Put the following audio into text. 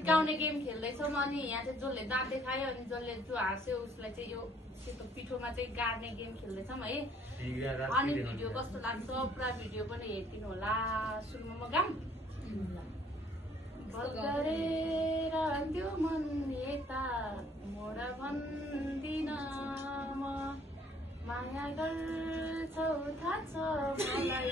चिप्काउने game खेल्दैछौँ अनि यहाँ चाहिँ जसले दाँत देखायो अनि जसले जो हाँस्यो उसलाई चाहिँ यो सेतो पिठोमा चाहिँ गाड्ने गेम खेल्दैछौँ है। अनि भिडियो कस्तो लाग्छ पुरा भिडियो पनि हेरिदिनु होला। सुरुमा म गाउँ बगरेर त्यो मन यता मोड भन्दिन म माया गर्छौ थाहा छ मलाई